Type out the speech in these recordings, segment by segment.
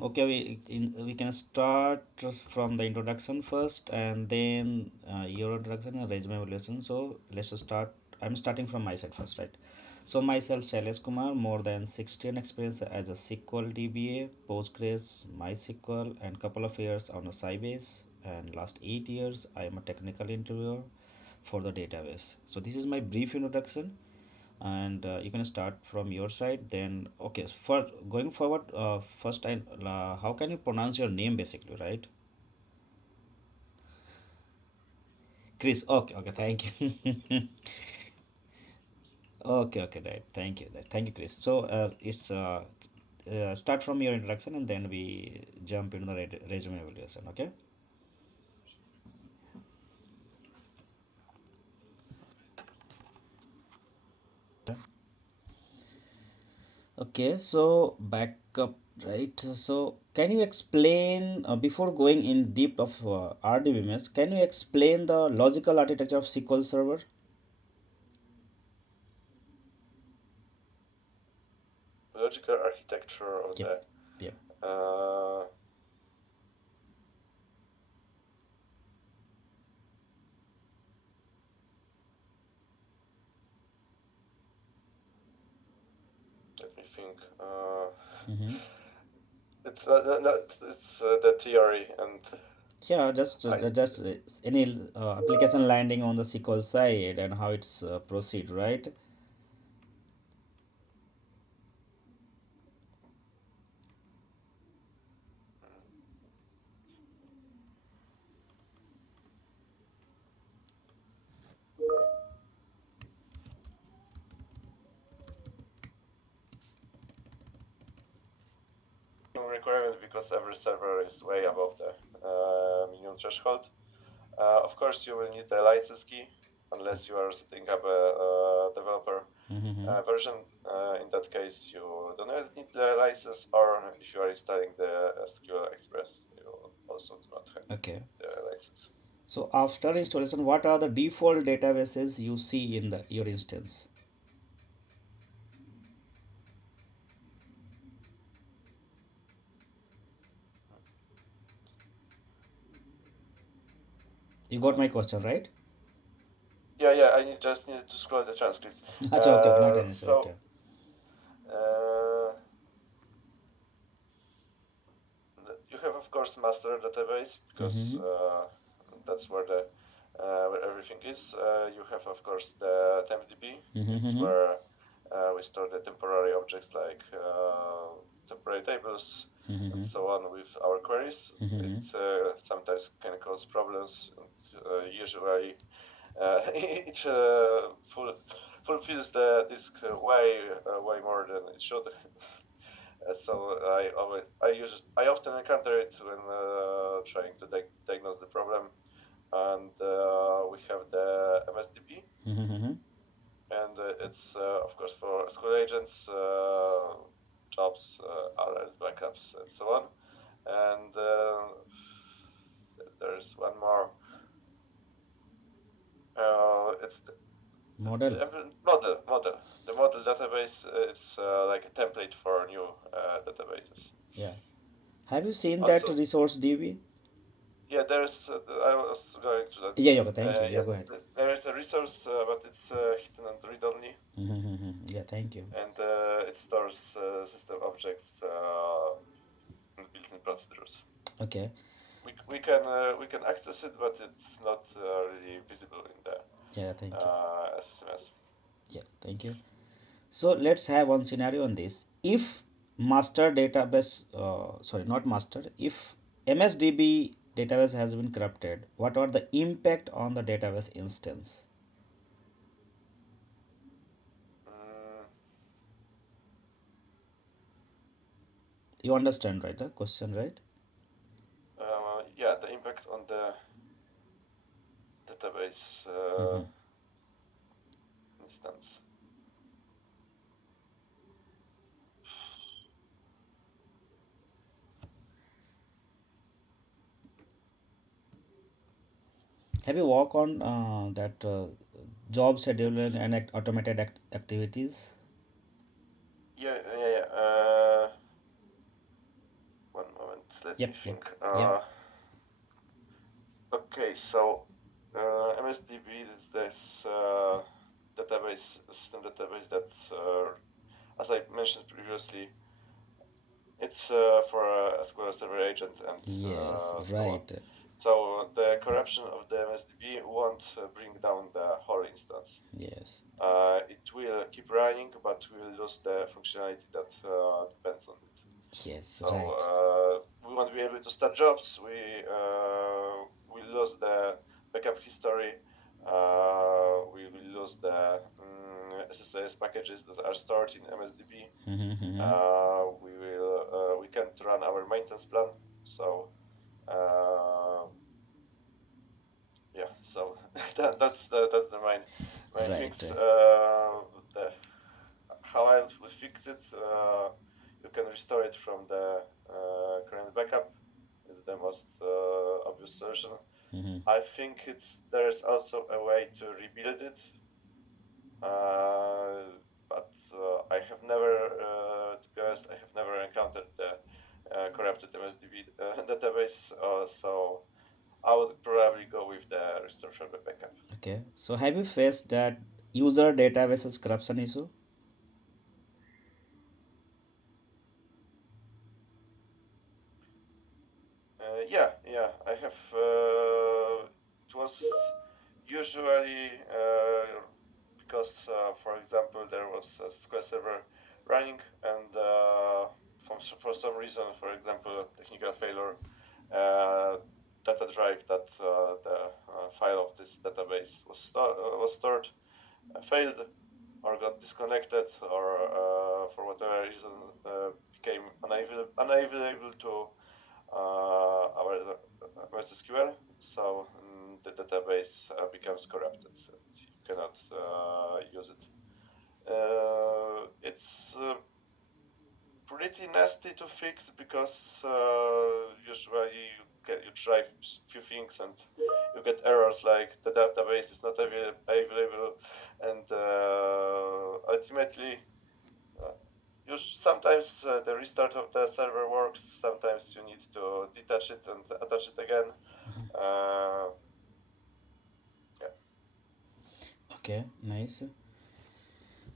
Okay, we can start from the introduction first, and then your introduction and resume evaluation. So let's just start. I'm starting from my side first, right? So myself, Shailesh Kumar, more than 16 experience as a SQL DBA, Postgres, MySQL, and couple of years on a Sybase. And last 8 years, I am a technical interviewer for the database. So this is my brief introduction, and you can start from your side. Then okay, for going forward, first I how can you pronounce your name basically, right? Chris. Okay, okay, thank you. Okay, okay, right, thank you, Chris. So it's start from your introduction, and then we jump into the resume evaluation. Okay. Okay, so back up, right? So can you explain, before going in deep of RDBMS, can you explain the logical architecture of SQL Server? Logical architecture of Yep, the yep. uh, let me think. Mm-hmm. It's the theory, and Yeah, I just any application landing on the SQL side and how it's proceed, right? requirement because every server is way above the minimum threshold. Of course, you will need a license key unless you are setting up a developer Mm-hmm. version. In that case, you don't need the license, or if you are installing the SQL Express, you also do not Okay. need the license. So after installation, what are the default databases you see in the your instance? You got my question, right? Yeah, yeah. Just need to scroll the transcript. Acha, okay, okay, not an issue. So Okay. you have, of course, master database because Mm-hmm. that's where everything is. You have, of course, the tempdb. It's Mm-hmm. where we store the temporary objects like temporary tables and Mm-hmm. so on with our queries. It Mm-hmm. sometimes can cause problems, and usually it fulfills the disk way more than it should. So I often encounter it when trying to diagnose the problem, and we have the MSDB, Mm-hmm. and it's of course for SQL agents, jobs, alerts, backups, and so on. And there's one more. It's Model. model. The model database. It's like a template for new databases. Yeah. Have you seen that Also, resource DB? yeah, there's. I was going to that. Yeah, yeah, okay, thank you. Yeah, Yes, go ahead. there is a resource, but it's hidden and read only, Mm-hmm. Yeah, thank you. and it stores system objects and built-in procedures. Okay. We can access it, but it's not really visible in the Yeah, thank you. SSMS. Yeah, thank you. So let's have one scenario on this. If master database, sorry, not master, if MSDB database has been corrupted, what are the impact on the database instance? Mm, You understand, right? The question, right? yeah, the impact on the database Mm-hmm. instance. Have you worked on that job scheduling and automated activities? Yeah, yeah, yeah. let me Yep, yep, think. yep. Okay, so MSDB is this database, system database that, as I mentioned previously, it's for a SQL Server agent and Yes, so on. right. So the corruption of the MSDB won't bring down the whole instance. Yes, It will keep running, but we'll lose the functionality that depends on it. yes, So right. we won't be able to start jobs. We lose the backup history. We will lose the SSIS packages that are stored in MSDB. Mm-hmm. We can't run our maintenance plan. So yeah, so that's the main Right. things. The how I will fix it. You can restore it from the current backup. Is the most obvious solution. Mm-hmm. I think there's also a way to rebuild it, but I have never, to be honest, I have never encountered the corrupted MSDB database, so I would probably go with the restore from the backup. Okay. So have you faced that user databases corruption issue? Yeah, I have. It was usually because, for example, there was a SQL Server running, and for some reason, for example, technical failure, uh, data drive that the file of this database was stored failed or got disconnected or for whatever reason became unable to our Mssql, so the database becomes corrupted. You cannot use it. It's pretty nasty to fix because usually you try few things and you get errors like the database is not available, and ultimately sometimes the restart of the server works. Sometimes you need to detach it and attach it again. Uh, yeah. Okay, nice.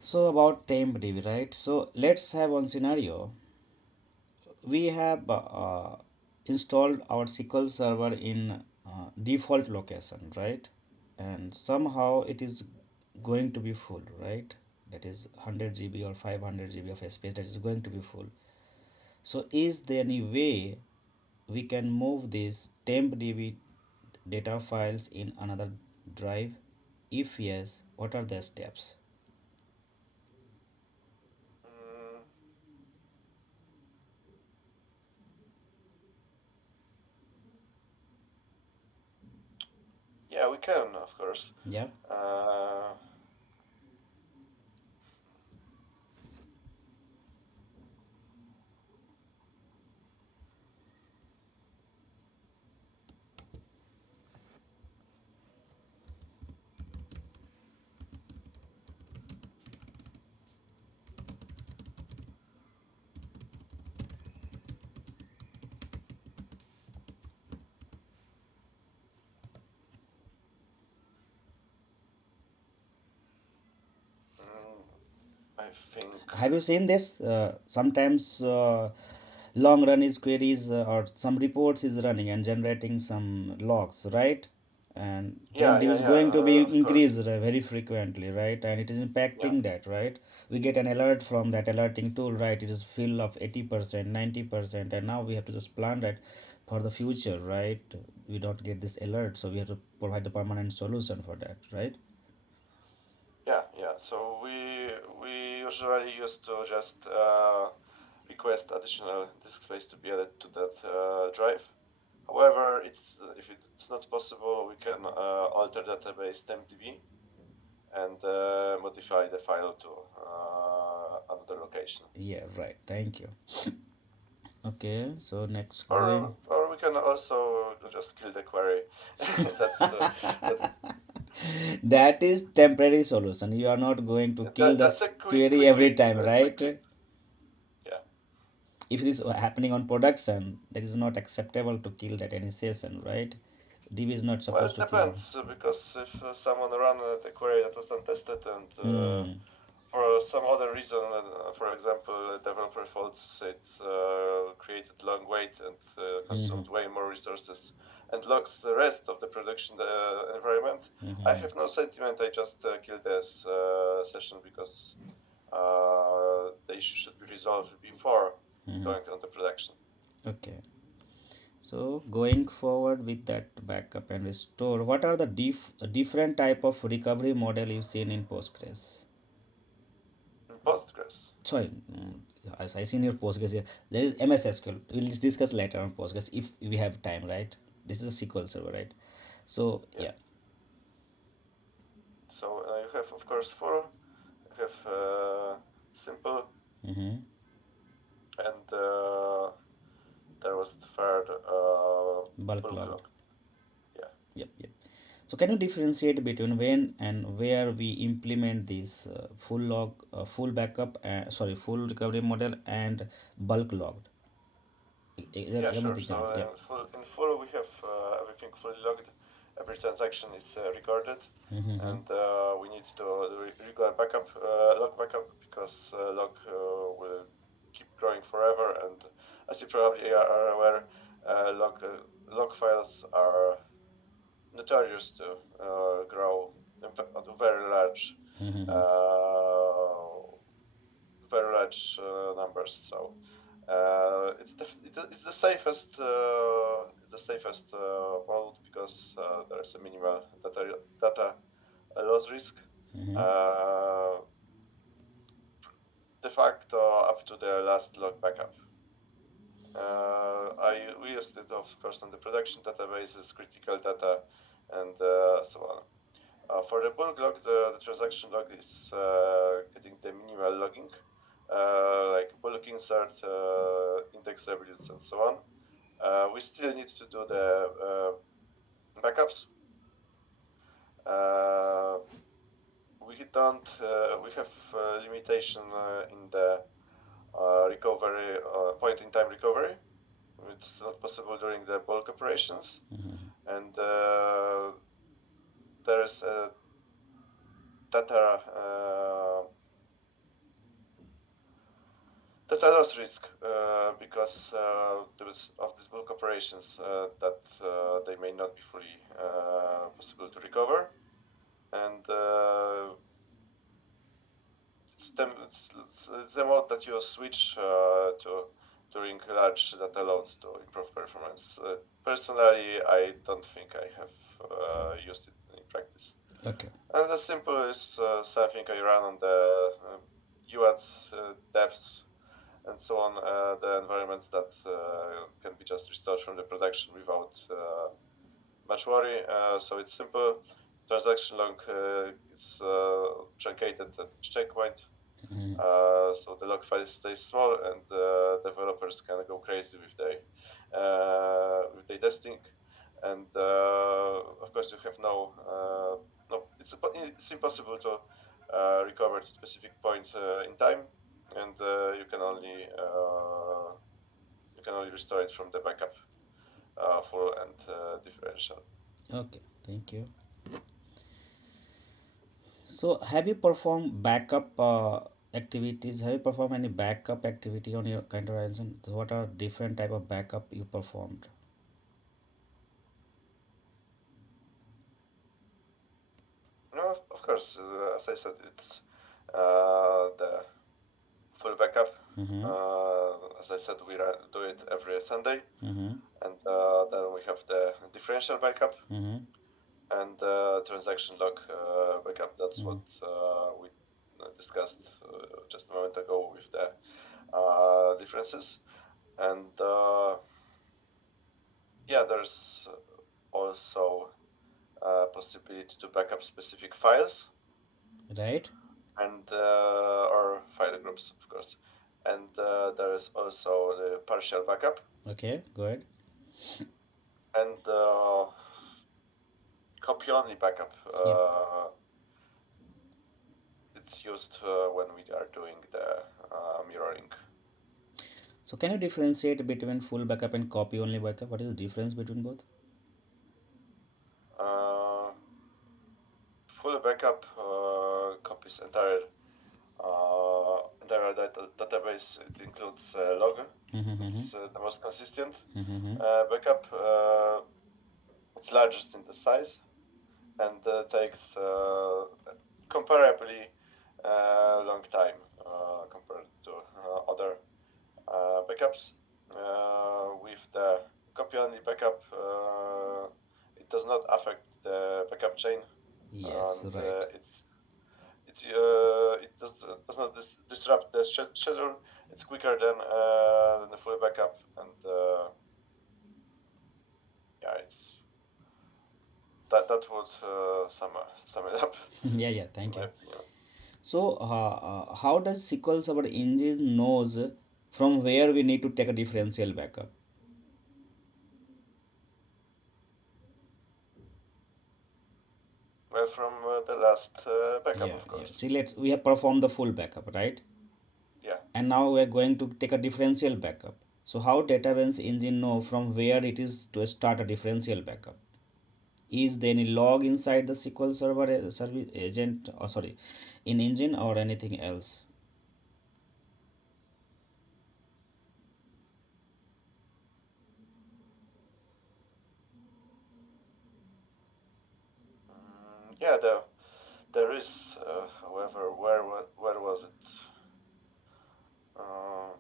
So about TempDB, right? So let's have one scenario. We have installed our SQL server in default location, right? And somehow it is going to be full, right? That is 100 GB or 500 GB of space that is going to be full. So is there any way we can move these tempdb data files in another drive? If yes, what are the steps? Mm, yeah, we can, of course. Yeah. Uh, mm, I think. Have you seen this? Sometimes long run is queries or some reports is running and generating some logs, right? And Yeah, tempd yeah, is yeah. going to be Of course. increased very frequently, right? And it is Yeah, impacting that, right? We get an alert from that alerting tool, right? It is full of 80%, 90%, and now we have to just plan that for the future, right? We don't get this alert, so we have to provide the permanent solution for that, right? yeah. So we usually used to just request additional disk space to be added to that drive. However, if it's not possible, we can alter database tempdb and modify the file to another location. Yeah, right. Thank you. Okay, so next going. Or we can also just kill the query. that's that's That is temporary solution. You are not going to kill the that's a query quick every time, right? fix. Yeah, if it is happening on production, that is not acceptable to kill that initiation, right? DB is not Well, supposed it to kill. depends because if someone ran the query that was untested and Hmm. for some other reason, for example, developer faults, it created long wait and Hmm. consumed way more resources and logs the rest of the production environment. I Hmm. have no sentiment. I just kill this session because the issue should be resolved before Hmm. going on to production. Okay. So going forward with that backup and restore, what are the different type of recovery model you've seen in Postgres? In Postgres, Sorry, I seen your Postgres here. There is MS SQL. We'll discuss later on Postgres if we have time, right? This is a SQL server, right? So yeah. yeah. So you have, of course, full, you have simple, Mm-hmm. and there was the third Bulk bulk logged. log. Yeah, Yep, yep. So can you differentiate between when and where we implement this full backup, full recovery model and bulk logged? yeah, Give me sure. the So example. Yep. in full we have everything fully logged. Every transaction is recorded, Mm-hmm. and we need to do regular backup, log backup, because log will keep growing forever. And as you probably are aware, log files are notorious to grow at Mm-hmm. uh, very large numbers. So it's the safest mode because there is a minimal data loss risk. Mm-hmm. Uh, de facto up to the last log backup. We used it, of course, on the production databases, critical data, and so on. For the bulk log, the transaction log is getting the minimal logging, like bulk insert, index rebuilds, and so on. We still need to do the backups. Uh, we don't. We have limitation in the recovery, point in time recovery. It's not possible during the bulk operations, Mm-hmm. and there is a data loss risk because of these bulk operations that they may not be fully possible to recover, and it's the mode that you switch to during large data loads to improve performance. Personally, I don't think I have used it in practice. Okay. And the simple is something I run on the UADs, devs, and so on, the environments that can be just restored from the production without much worry. So it's simple. Transaction log is truncated at each checkpoint. Mm-hmm. So the log file stays small, and developers can go crazy with their testing. And of course, you have no. It's impossible to recover to specific point in time, and you can only restore it from the backup, full and differential. Okay. Thank you. So have you performed backup activities? Have you performed any backup activity on your counterization? So what are different type of backup you performed? No, of course, as I said, it's the full backup. Mm-hmm. As I said, do it every Sunday, Mm-hmm. and then we have the differential backup Mm-hmm. and transaction log backup. That's Mm-hmm. what we discussed just a moment ago with the differences. And yeah, there's also possibility to backup specific files Right. and or file groups, of course. And there is also the partial backup Okay. Go ahead. and copy only backup. Yep. It's used when we are doing the mirroring. So can you differentiate between full backup and copy only backup? What is the difference between both? Uh, Full backup copies entire database. It includes log. It's the most consistent. Backup, it's largest in the size and takes comparably long time compared to other backups. With the copy-only backup, it does not affect the backup chain, Yes, and right. it does not disrupt the schedule. It's quicker than the full backup, and yeah, it's that would sum it up, Yeah, yeah, in thank my you. opinion. So, how does SQL Server engine knows from where we need to take a differential backup? Well, from the last backup, Yeah, of yeah. course. See, we have performed the full backup, right? Yeah. And now we are going to take a differential backup. So, how database engine know from where it is to start a differential backup? Is there any log inside the SQL Server service agent, or sorry, in engine or anything else? Yeah, there is. However, where was it? Uh,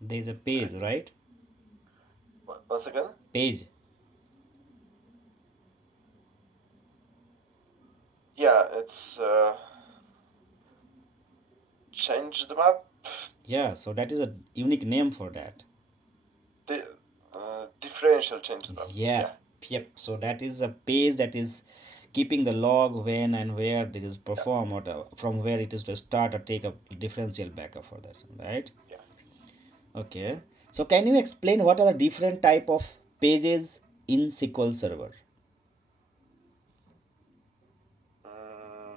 There is a page, right? Once again? Page. Yeah, it's change the map. Yeah, so that is a unique name for that. The differential change the map. Yeah, Yeah, yep. So that is a page that is keeping the log when and where it is yeah, performed, or from where it is to start or take a differential backup for that, right? yeah. Okay. So can you explain what are the different type of pages in SQL Server? Mm,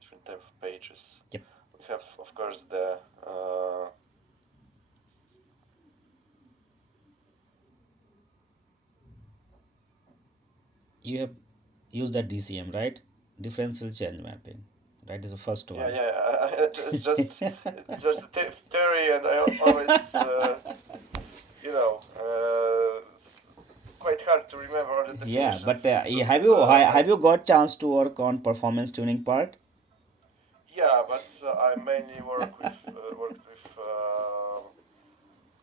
Different type of pages. Yep. We have, of course, the You have used that DCM, right? Differential change mapping. That is the first yeah, one. yeah. It's just a theory, and I always it's quite hard to remember all the Yeah, but definitions have because you have you got chance to work on performance tuning part? yeah, but I mainly worked with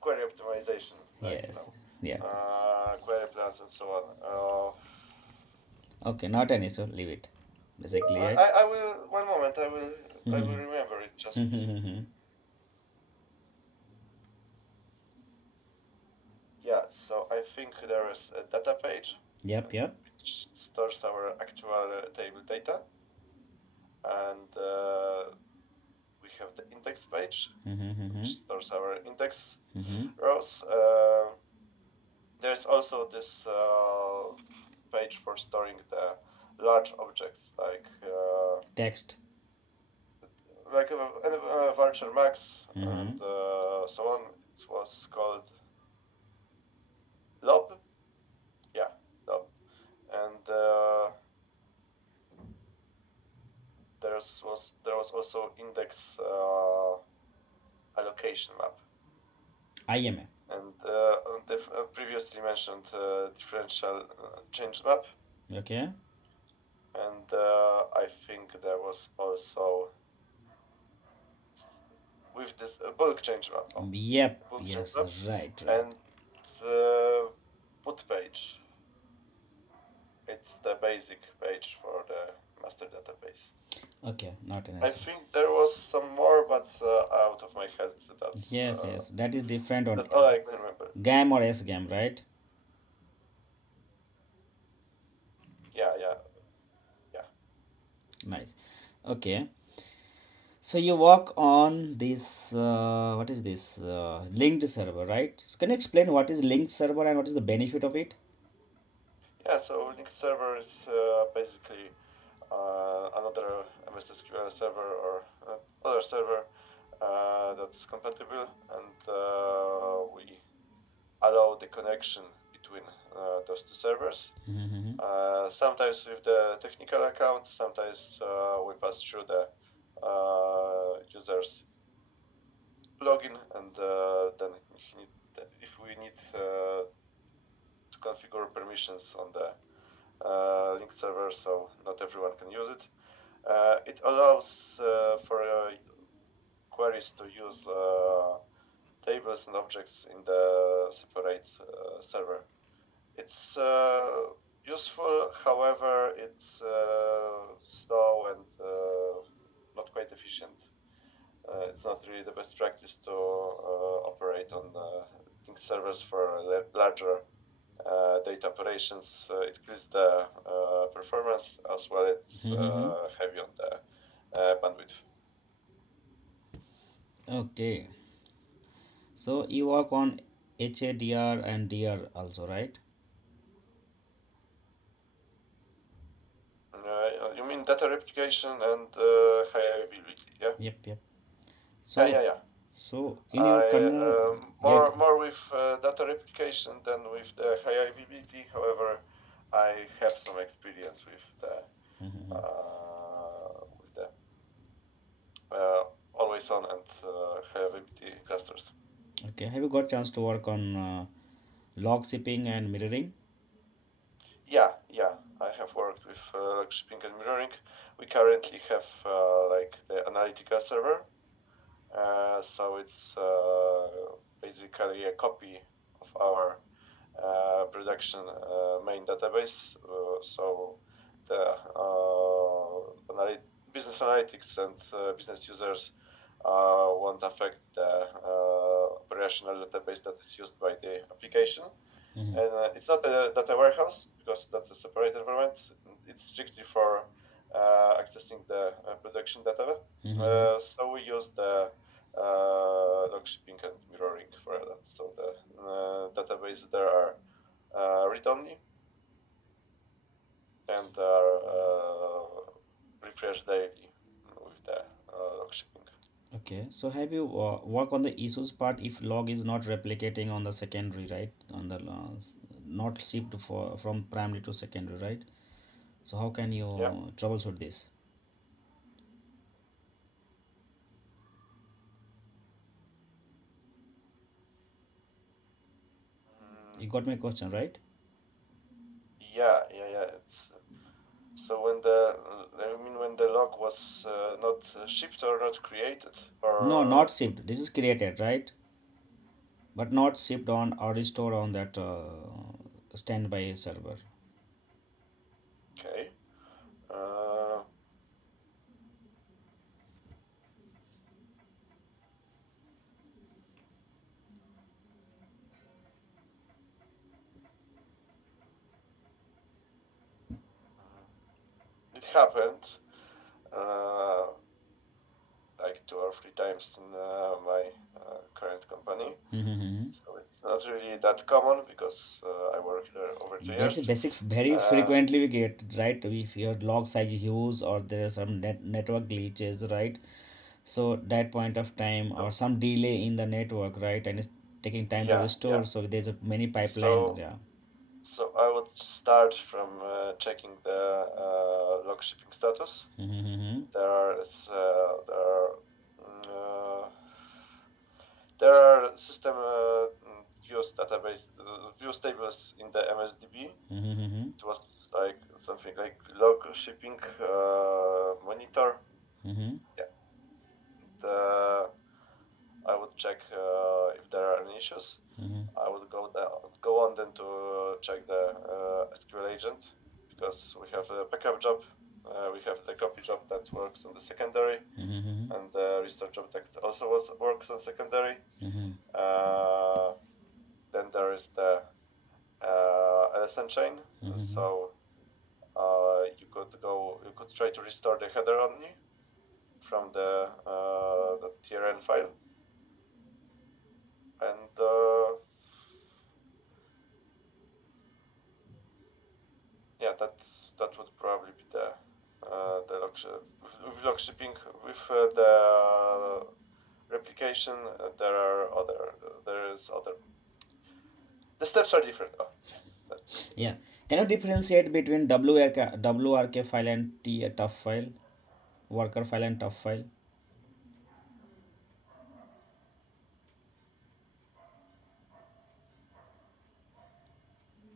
query optimization, like Yes. Yeah. query plans and so on. Okay, not an issue. Leave it. Basically, right? I will one moment. I will remember it. Just yeah. So I think there is a data page Yep, yep. which stores our actual table data, and we have the index page which stores our index rows. There's also this page for storing the large objects Text. like virtual max and Mm-hmm. so on. It was called lob. Yeah, lob. And there was also index allocation map. IMA. And the previously mentioned differential change map. Okay. And I think there was also with this bulk change map. Oh, Yep. bulk change Yes. map Right. Right. and the put page. It's the basic page for the master database. Okay. Not an I issue. think there was some more, but out of my head, Yes. Yes. That is different on that's all I can remember. GAM or SGAM, right? Yeah, yeah, yeah. Nice. Okay. So you work on this. What is this? Linked server, right? So can you explain what is linked server and what is the benefit of it? server is basically another Mssql server or other server that's compatible, and we allow the connection between those two servers. Mm-hmm. Sometimes with the technical account, sometimes we pass through the user's login, and then if we need to configure permissions on the linked server, so not everyone can use it. It allows for queries to use tables and objects in the separate server. It's useful, however, it's slow and not quite efficient. It's not really the best practice to operate on linked servers for larger data operations. It kills the performance, as well it's Mm-hmm. heavy on the bandwidth. Okay. So you work on HADR and DR also, right? You mean data replication and high availability? Yeah. Yep, yep. Yeah, So, yeah, yeah. so in your I convo, yeah. more with data replication than with the high availability. However, I have some experience Mhm. with the always on and high availability clusters. Okay, have you got chance to work on log shipping and mirroring? Yeah, yeah. I have worked with shipping and mirroring. We currently have like the Analytica server, so it's basically a copy of our production main database. So the business analytics and business users won't affect the operational database that is used by the application. Mhm. And it's not a data warehouse because that's a separate environment. It's strictly for accessing the production data. Mhm. So we use the log shipping and mirroring for that. So the database there are read-only and are refreshed daily with the log shipping. Okay, so have you work on the issues part if log is not replicating on the secondary, right? On the not shipped for from primary to secondary, right? So how can you Yeah. troubleshoot this? Mm, You got my question, right? yeah, yeah, yeah. It's so when the I mean when the log was not shipped or not created, No, or not shipped. This is created, right? But not shipped on or restored on that standby server. okay. Uh, it happened uh, like 2 or 3 times in my current company. Mhm. So it's not really that common because I worked there over 2 years. Basic, very Uh, frequently we get, right? If your log size is huge or there are some network glitches, right? So that point of time or so some delay in the network, right? And it's taking time to yeah, yeah. restore. So there's a many pipeline, So yeah. so I would start from checking the log shipping status. Mm-hmm. Uh, there are system views database views tables in the MSDB. Mm-hmm. It was like something like log shipping monitor. Mm-hmm. Yeah, and, I would check if there are any issues. Mm-hmm. I would go on then to check the SQL agent because we have a backup job. We have the copy job that works on the secondary, Mm-hmm. and the restore job that also works on secondary. Mm-hmm. Uh, then there is the LSN chain. Mm-hmm. So you could try to restore the header only from the TRN file, and Yeah, that would probably be the log with log shipping. With the replication, there is other. The steps are different. Oh, Yeah. Can you differentiate between WRK file and tough file, worker file and tough file?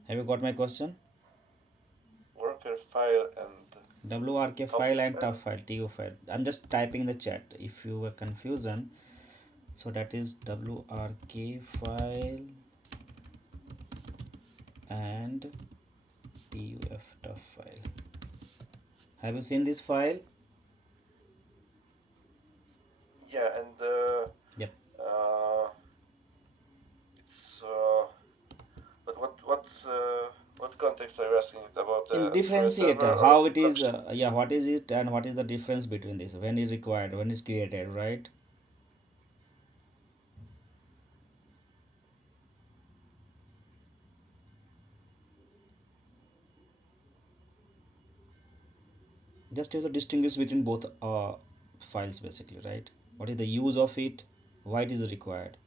Have you got my question? worker file and WRK top file and file. tough file, TU file. I'm just typing in the chat if you were confusion. So that is WRK file and TUF tough file. Have you seen this file? Yeah, and Yep. uh, it's but what context are you asking it about In SQL differentiate Server or how it log is, shipping? yeah, what is it and what is the difference between this? When is required? When is created, right? Just have to distinguish between both files basically, right? What is the use of it? Why it is required?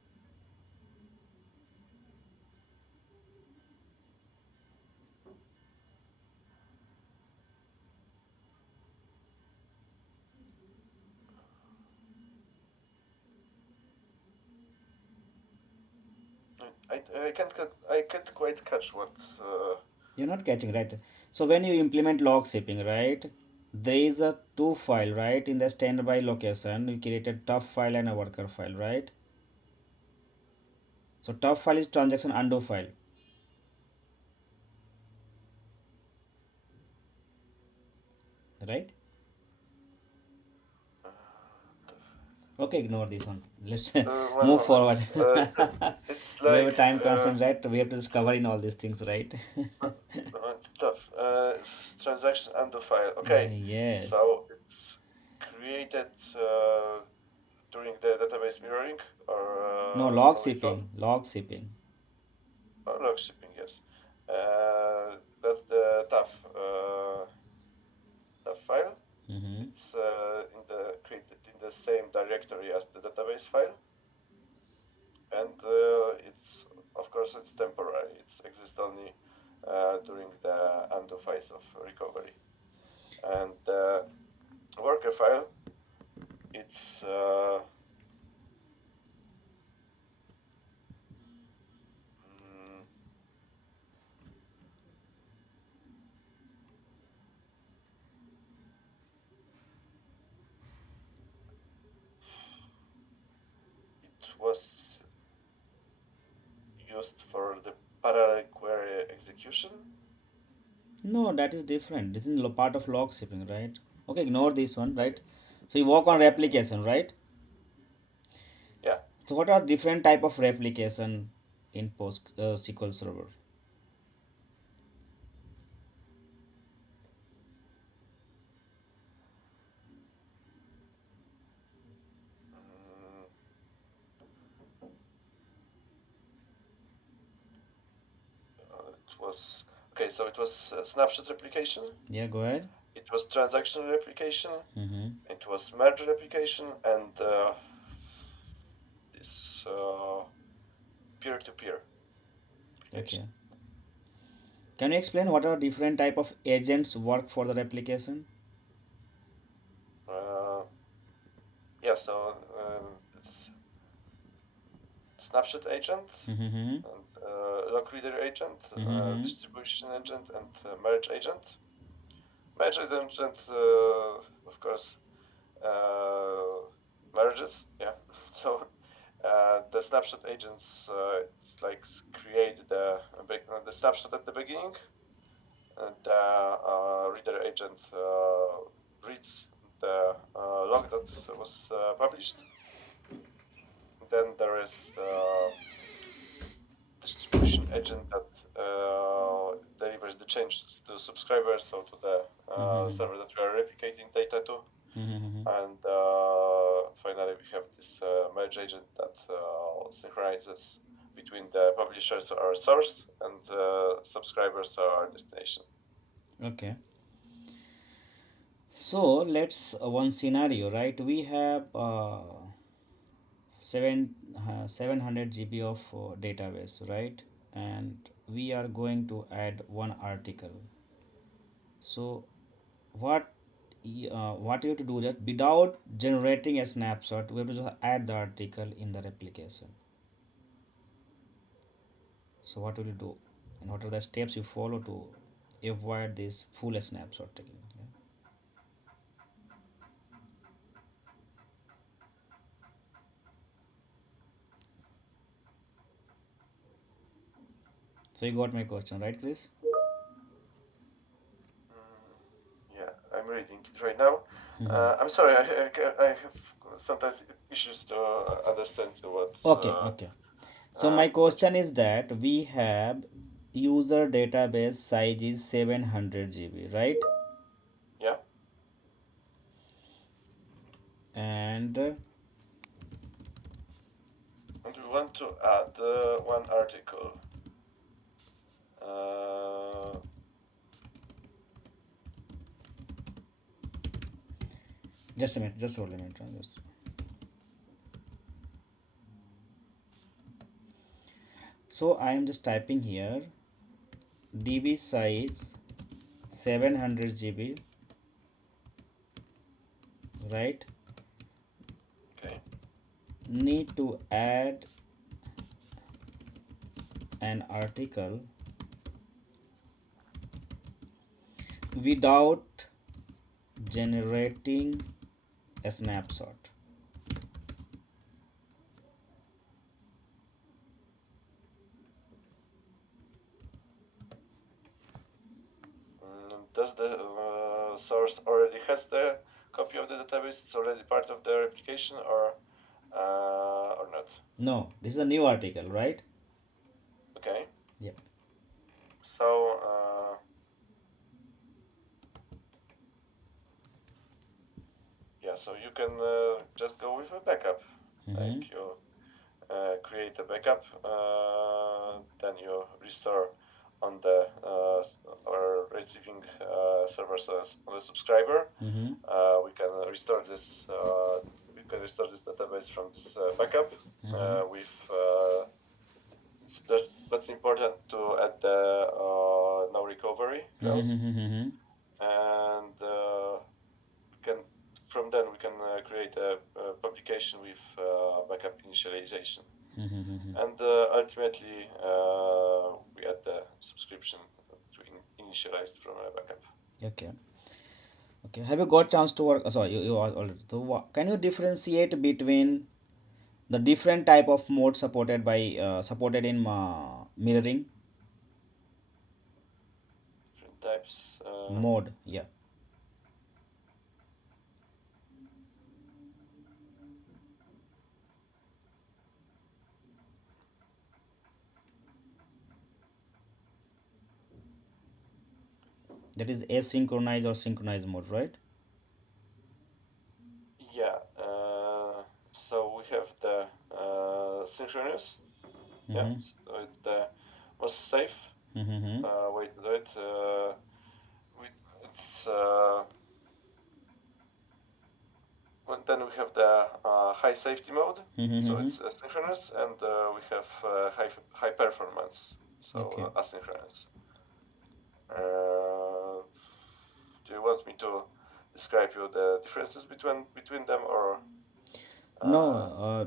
I can't quite catch what. You're not catching, right? So when you implement log shipping, right, there is a two file, right? In the standby location you created tough file and a worker file, right? So tough file is transaction undo file, right? Uh, Okay, ignore this one. Let's One move moment. forward. It's We have like a time constraint, right? We have to just cover in all these things, right? tough. Transaction undo file. Okay, Yes. so it's created during the database mirroring or No, log how we thought. shipping. Log shipping. Log shipping, yes. That's the tough file. Mm-hmm. It's in the created in the same directory as the database file, and it's of course it's temporary. It exists only during the undo phase of recovery. And the worker file, it's mm, it was used for the parallel query execution. No, that is different. This is part of log shipping, right? Okay, ignore this one, right? So you work on replication, right? Yeah. So what are different type of replication in Post SQL Server? Mm, it was okay. So it was snapshot replication. Yeah, go ahead. It was transaction replication. Mm-hmm. It was merge replication and this peer-to-peer application. Okay. Can you explain what are different type of agents work for the replication? Uh, yeah, so it's snapshot agent Mm-hmm. and log reader agent, Mm-hmm. distribution agent, and merge agent. Merge agent, of course, uh, merges. Yeah. So the snapshot agents, it's like create the snapshot at the beginning, and the reader agent reads the log that was published. Then there is distribution agent that delivers the changes to subscribers, so to the Mm-hmm. server that we are replicating data to. Mm-hmm. And finally, we have this merge agent that synchronizes between the publishers, our source, and subscribers, our destination. Okay. So let's one scenario, right? We have 700 GB of database, right? And we are going to add one article. So what what you have to do, just without generating a snapshot, we have to just add the article in the replication. So what will you do, and what are the steps you follow to avoid this full snapshot taking? Yeah. So you got my question, right, Chris? Yeah, I'm reading it right now. Mhm. I'm sorry, I have sometimes issues to understand what. Okay, okay. So my What you question is that we have user database size is 700 GB, right? Yeah, And and we want to add one article. Uh, just a minute, just hold a minute. Just. So I am just typing here DB size 700 GB, right? okay. Need to add an article without generating a snapshot. Does the source already has the copy of the database? It's already part of the replication, or not? No, this is a new article, right? Okay. Yeah. So yeah, so you can just go with a backup, Mm-hmm. like you create a backup, then you restore on the or receiving server on the subscriber. Mm-hmm. We can restore this. We can restore this database from this backup Mm-hmm. with. That's important to add the no recovery clause, Mm-hmm. and we can from then we can create a publication with backup initialization. Mm-hmm. And ultimately, we add the subscription to initialize from a backup. Okay. Okay. Have you got chance to work? Sorry, you already. So can you differentiate between the different type of mode supported in mirroring Different types. mode? Yeah. That is asynchronous or synchronized mode, right? Yeah. So we have the synchronous. Yeah. Mm-hmm. So it's the most safe Mm-hmm. way to do it. We, it's then we have the high safety mode. So Mm-hmm. it's asynchronous, and we have high performance. Okay. So asynchronous. Do you want me to describe you the differences between them, or No, uh,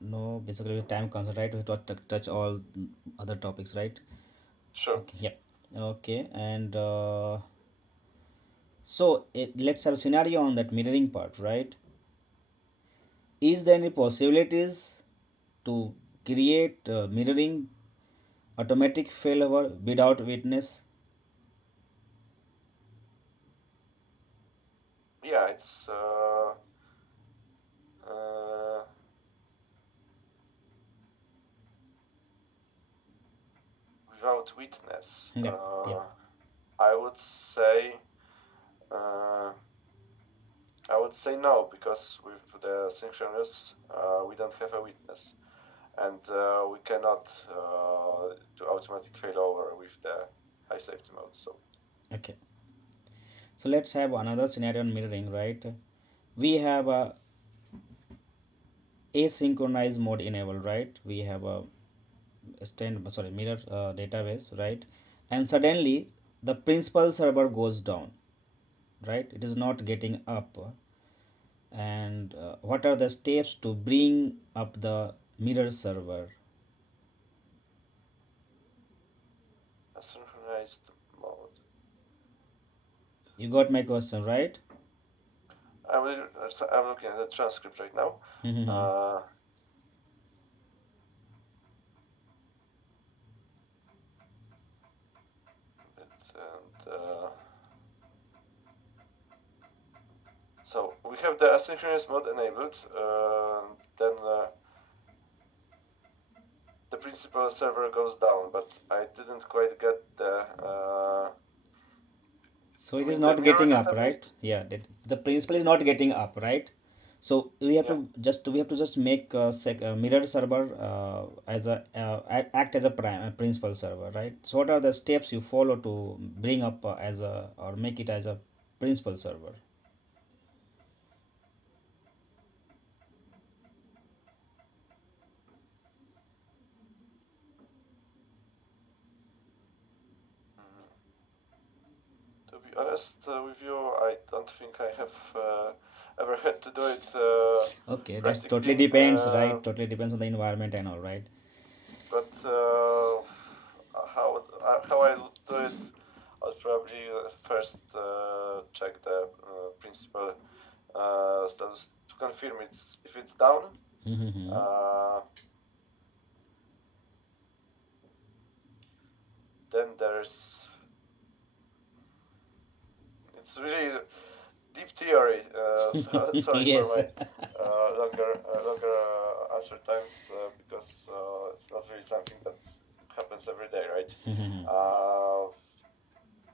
no, basically with time concern, right? We have to touch all other topics, right? sure? Okay, yeah. Okay, and so let's have a scenario on that mirroring part, right? Is there any possibilities to create mirroring automatic failover without witness? Yeah, it's uh, without witness. Yeah, yeah. I would say uh, I would say no, because with the synchronous we don't have a witness, and we cannot do automatic failover with the high safety mode. So. Okay, so let's have another scenario on mirroring, right? We have a asynchronous mode enabled, right? We have a mirror database, right? And suddenly the principal server goes down, right? It is not getting up. And what are the steps to bring up the mirror server? Asynchronized mode. You got my question, right? I'm looking at the transcript right now. Mm-hmm. Uh, and so we have the asynchronous mode enabled. Then the principal server goes down, but I didn't quite get the. So You it is mean the not mirror getting up, right? database? Yeah, the principal is not getting up, right? So Yeah. we have to just make a mirror server as a act as a principal server, right? So what are the steps you follow to bring up as a or make it as a principal server? Mm. To be honest with you, I don't think I have ever had to do it Okay, that's totally practically. depends, right? Totally depends on the environment and all, right? But how I do it, I'll probably first check the principal status to confirm it's if it's down. Mm-hmm. Uh, then there's it's really deep theory. So sorry for Yes. my longer answer times because it's not really something that happens every day, right? Mm-hmm. Uh,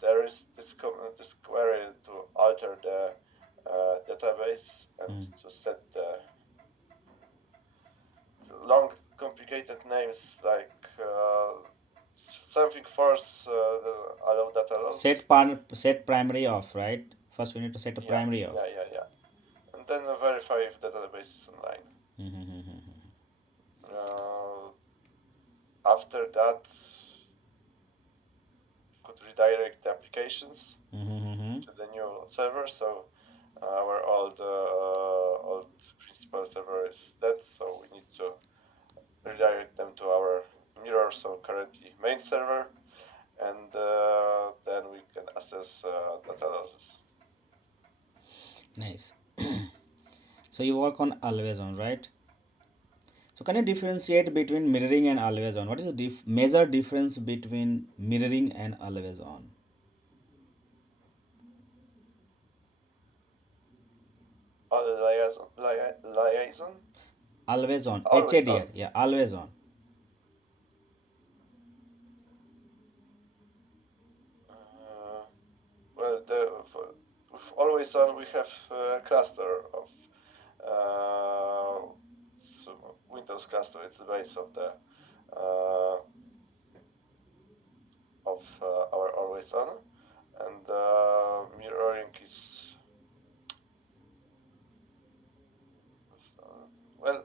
there is this query to alter the database and to set the long complicated names like something force the allow data loss. Set primary off, right? First we need to set a Yeah, primary off. yeah. And then verify if the database is online. Mm-hmm. Uh, After that, could redirect the applications Mm-hmm. to the new server. So our old principal server is dead, so we need to redirect them to our mirror, so currently main server, and then we can assess data losses. Nice. So you work on always on, right? So can you differentiate between mirroring and always on? What is the major difference between mirroring and always on? All the liaison, Always on. always on. HADR. Yeah, always on. Uh, well, with always on we have a cluster of so Windows cluster. It's the base of the our always on, and mirroring is well.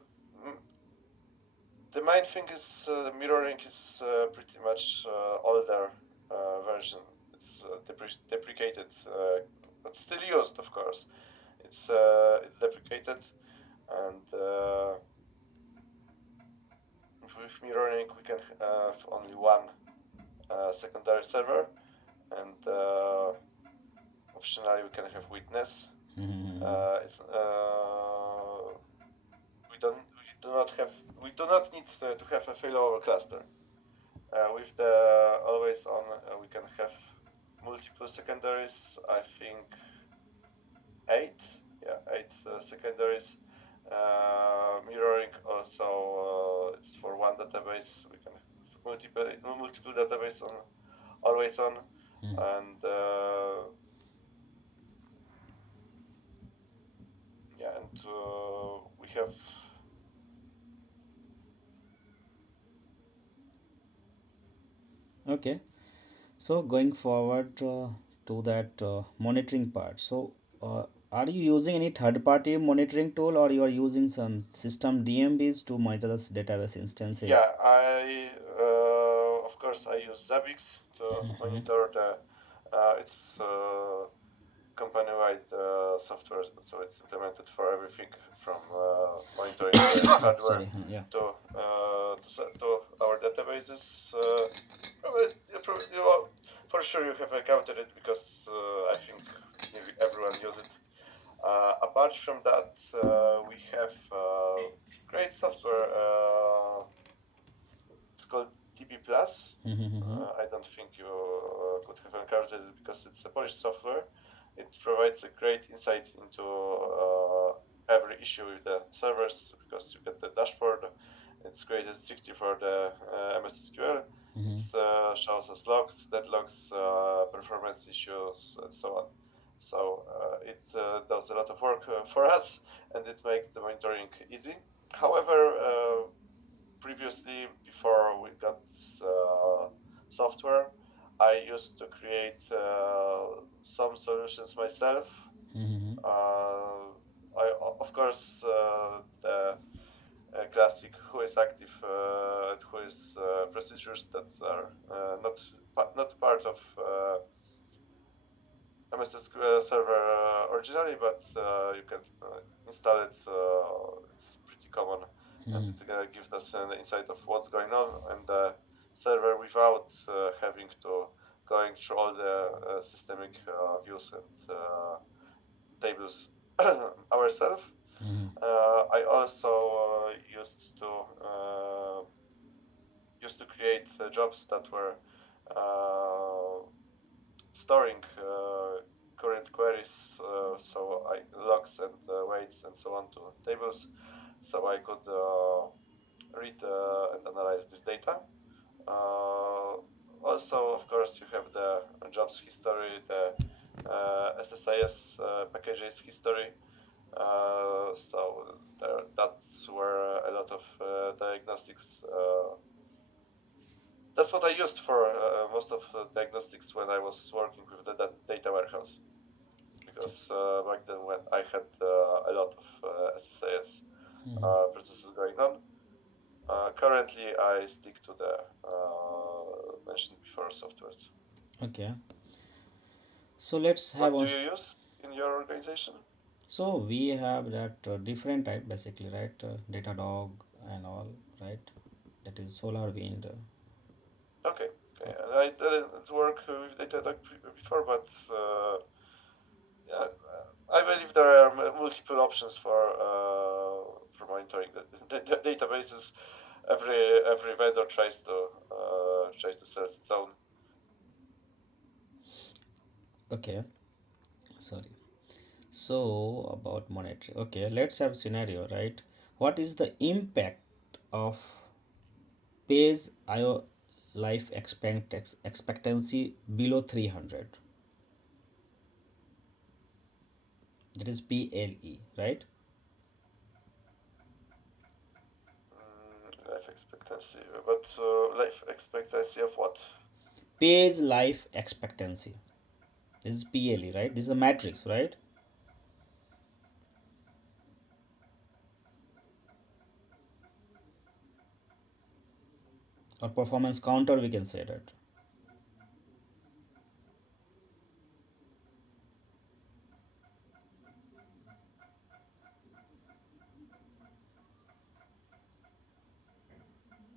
The main thing is mirroring is pretty much older version. It's deprecated, but still used, of course. It's deprecated, and with mirroring we can have only one secondary server, and optionally we can have witness. Mm-hmm. It's we do not need to have a failover cluster. With the always on, we can have multiple secondaries. I think eight, yeah, eight secondaries. Mirroring also it's for one database. We can have multiple database on always on, and yeah, and we have Okay. So going forward, to that monitoring part. So, are you using any third-party monitoring tool, or you are using some system DMBs to monitor the database Yeah, instances? I of course I use Zabbix to Mhm. monitor the. It's company-wide software, so it's implemented for everything from monitoring the hardware Sorry, yeah. to our databases. Probably, for sure you have encountered it because I think nearly everyone uses it. Apart from that, we have great software. It's called TB Plus. Mhm. I don't think you could have encountered it because it's a Polish software. It provides a great insight into every issue with the servers because you get the dashboard. It's created strictly for the Mssql. It Mhm. shows us logs, deadlocks, performance issues, and so on. So it does a lot of work for us, and it makes the monitoring easy. However, previously, before we got this software, I used to create some solutions myself. Mhm. Of course, the classic who is active and who is procedures that are not part of MS SQL server originally, but you can install it. It's pretty common, and Mhm. it gives us an insight of what's going on in the server without having to going through all the systemic views and tables ourselves. Mhm. I also used to create jobs that were uh, storing current queries, so logs and weights and so on to tables, so I could read and analyze this data. Uh, Also, of course, you have the jobs history, the SSIS packages history. So that's where a lot of diagnostics. That's what I used for most of diagnostics when I was working with the data warehouse. Okay. Because back then when I had a lot of SSIS Mhm. processes going on. Currently, I stick to the mentioned before softwares. Okay. So let's have What do a. you use in your organization? So we have that different type basically, right? Datadog and all, right? That is Solar Wind. Okay, okay. I didn't work with Datadog before, but yeah, I believe there are multiple options for monitoring the databases. Every vendor tries to sell its own. Okay. Sorry. So about monetary. Okay, let's have scenario, right? What is the impact of page IO expectancy below 300? That is PLE, right? Life expectancy, but life expectancy of what? Page life expectancy. This is PLE, right? This is a matrix, right? Or performance counter, we can say that.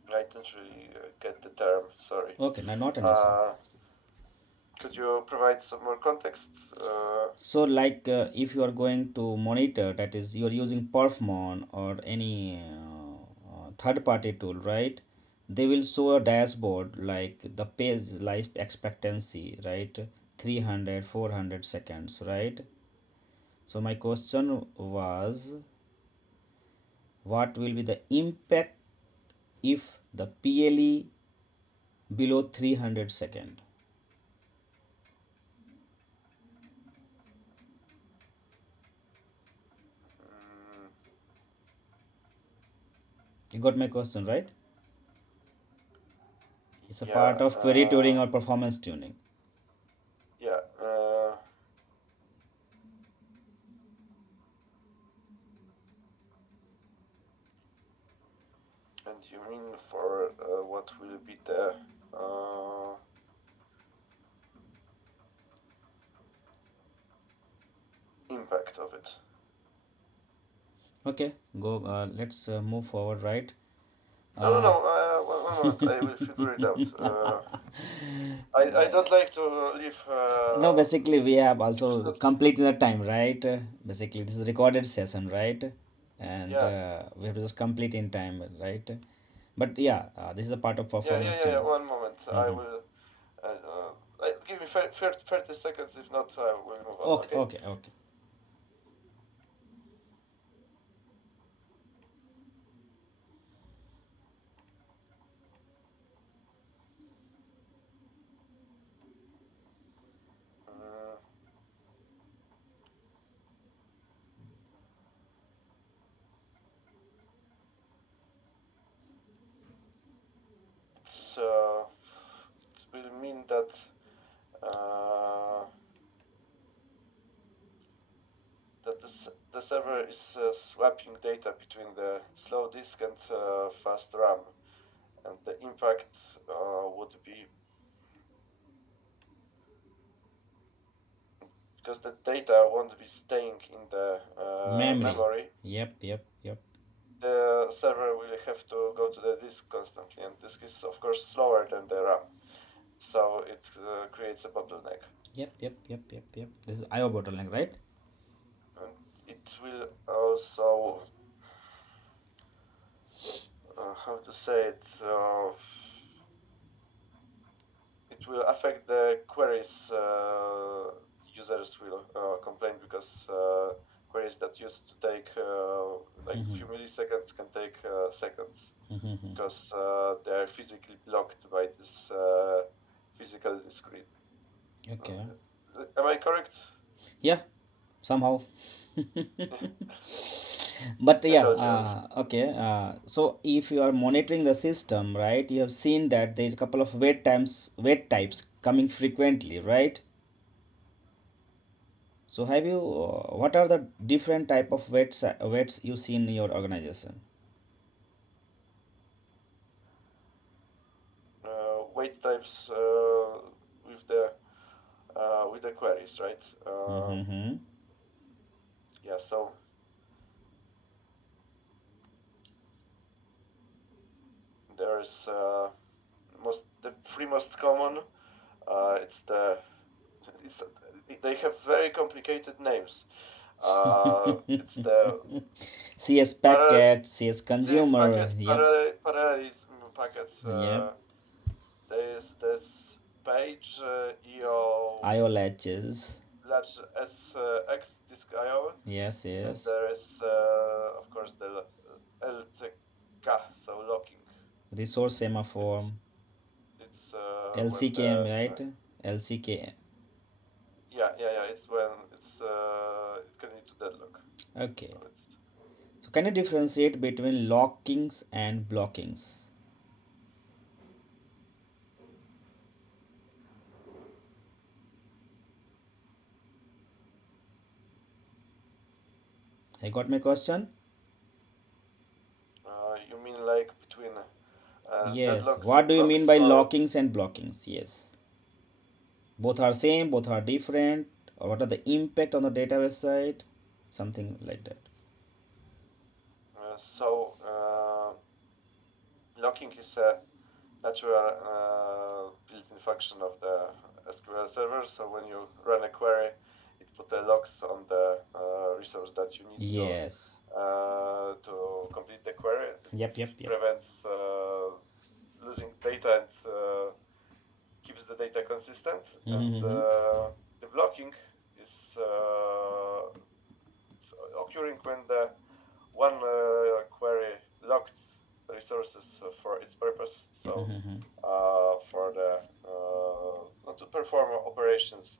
I don't really get the term. Sorry. Okay, now not an issue. Uh, could you provide some more context? So, like if you are going to monitor, that is, you are using Perfmon or any third-party tool, right? They will show a dashboard like the page life expectancy, right? 300, 400 seconds, right? So, my question was, what will be the impact if the PLE below 300 second? mm, You got my question, right? It's a yeah. part of query tuning or performance tuning. Yeah. And you mean for what will be the impact of it? Okay, go. Let's move forward, right? No, no, Uh, no. One moment. I will figure it out. I don't like to leave. no, basically we have It's also not. completed the time, right? Basically, this is a recorded session, right? And Yeah, we have to just complete in time, right? But yeah, this is a part of yeah, yeah, performance yeah, yeah. too. One moment. I Mm-hmm. will. Give me 30 seconds. If not, I will move on. Okay, Okay. okay, okay. Mm, it's it will mean that uh, the server is swapping data between the slow disk and fast RAM, and the impact would be because the data won't be staying in the Memory. memory. Yep, yep, yep. The server will have to go to the disk constantly, and disk is of course slower than the RAM, so it creates a bottleneck. Yep, yep, yep, yep, yep. This is IO bottleneck, right? And it will also, how to say it, it will affect the queries. Users will complain because queries that used to take like a Mm-hmm. few milliseconds can take seconds Mm-hmm. because they are physically blocked by this physical discrete. Okay. Am I correct? Yeah, somehow. But I yeah, told you. okay. So if you are monitoring the system, right, you have seen that there is a couple of wait types coming frequently, right? So have you, what are the different type of waits you see in your organization? Wait types with the queries, right? Mm-hmm. Yeah. So there's the three most common. It's it's they have very complicated names. It's the CS parallel packet, CS CS consumer, packet, yep. parallelism packet. Yep. There's this page EO IO latches. large SX disk IO, Yes, and yes. there is of course the LCK, so locking. Resource semaphore. It's when LCKM, right? LCKM. yeah, it's when it can lead to deadlock. Okay. So it's So can you differentiate between lockings and blockings? I got my question? you mean like between Yes. deadlocks What and do you mean locks, by or lockings and blockings? Yes. Both are same, both are different, or what are the impact on the database side? Something like that. locking is a natural built-in function of the SQL server. So when you run a query, it puts a locks on the resource that you need Yes. to complete the query. Yep, yep, It yep. prevents losing data and keeps the data consistent. And Mm-hmm. the blocking is it's occurring when the one query locked the resources for its purpose. So Mm-hmm. for the to perform operations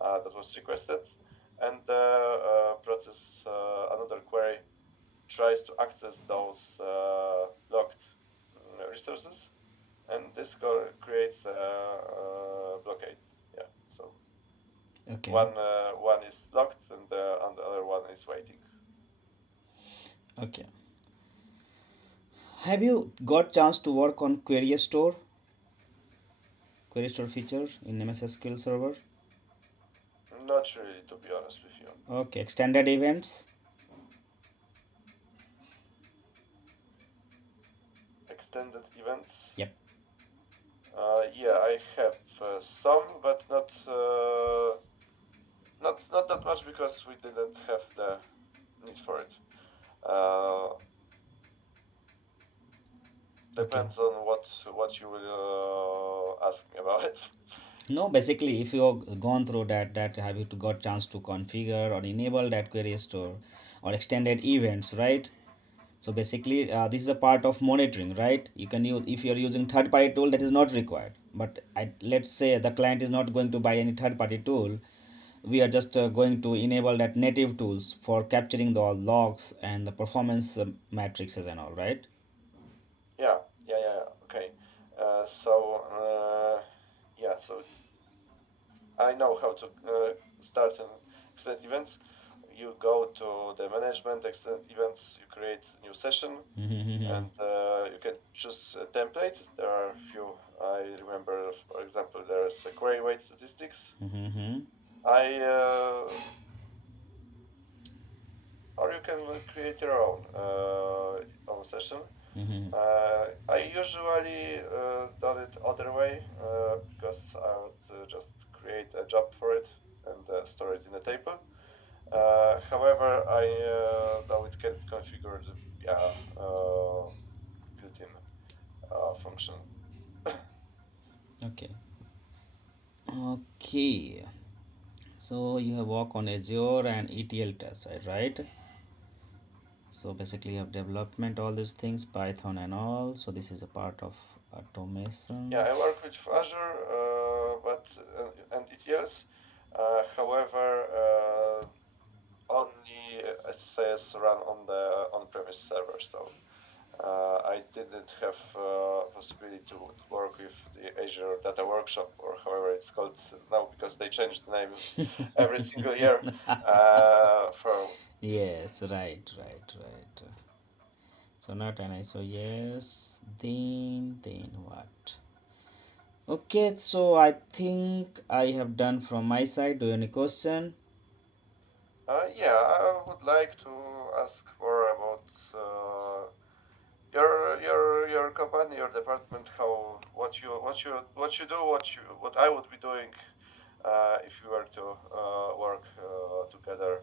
that was requested, and the process another query tries to access those locked resources, and this creates a blockade. Yeah, so Okay. one is locked and the other one is waiting. Okay. Have you got chance to work on query store feature in MS SQL Server? Not really, to be honest with you. Okay, extended events. Extended events. Yep. Yeah, I have some, but not that much because we didn't have the need for it. Uh, Okay. Depends on what you will ask me about it. No, basically, if you've gone through that have you to got chance to configure or enable that query store or extended events, right? So basically, this is a part of monitoring, right? You can use if you're using third-party tool that is not required. But let's say the client is not going to buy any third-party tool. We are just going to enable that native tools for capturing the logs and the performance matrices and all, right? Yeah, yeah. Okay. Yeah, so I know how to start an extended events. You go to the management extended events. You create a new session, Mm-hmm. and you can choose a template. There are a few. I remember, for example, there's a query weight statistics. Mm-hmm. I or you can create your own session. Mm-hmm. I usually done it other way because I would just create a job for it and store it in a table. However, I now it can be configured via built-in function. Okay. Okay. So you have work on Azure and ETL test, right? So basically you have development, all these things, Python and all. So this is a part of Yeah, I automations. work with Azure, but and ETLs. However, only SSIS run on the on-premise server, so I didn't have possibility to work with the Azure Data Workshop, or however it's called now, because they changed the names every single year. For Yes, right. So not an ISO, yes. Then what? Okay, so I think I have done from my side. Do you have any question? yeah, I would like to ask more about your company, your department, how what you do, what I would be doing if we were to work together.